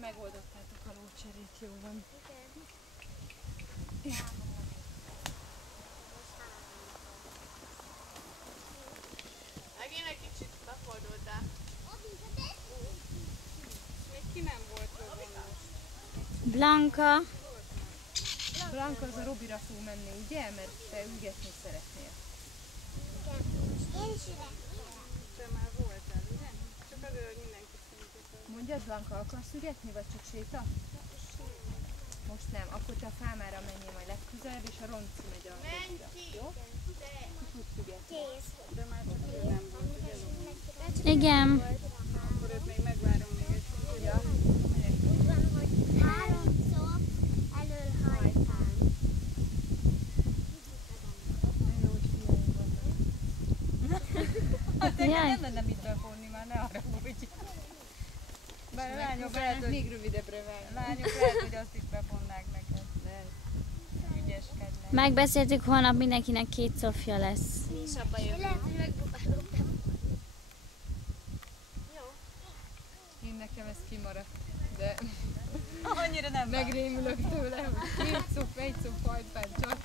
megoldottátok a lócserét, jó van. Megint egy kicsit befordultál. Még ki nem volt rövonnos. Blanka. Blanka az a Robira fog menni, ugye? Mert te ügetni szeretnél. Én is ügetni. Te már voltál, ugye? Csak azért, hogy mindenki szintén. Mondjad, Blanka, akarsz ügetni, vagy csak séta? Most nem, akkor te a fámára menjél majd legközelebb, és a Ronci megy a Robira. Jó? Ki tudsz ügetni. Kész. De már csak ő nem volt, ugye? Igen. Akkor őt még megvárom még egy kicsit. Ja. Úgy van, hogy 3-szor elől hajtál. Jaj. Nem lenne mit befonni, már ne arra úgy. Bár a lányok lehet, hogy, még rövidebbre vágni. lányok lehet, hogy azt is befonnák neked. Ügyeskednek. Megbeszéltük, holnap mindenkinek 2 Sofia lesz. Mi is abba jövünk. Lehet, hogy megpróbálok. Jó. Én nekem ez kimaradt, de Annyira nem megrémülök tőle, hogy 2 cuf, 1 cuf hajtfát, csak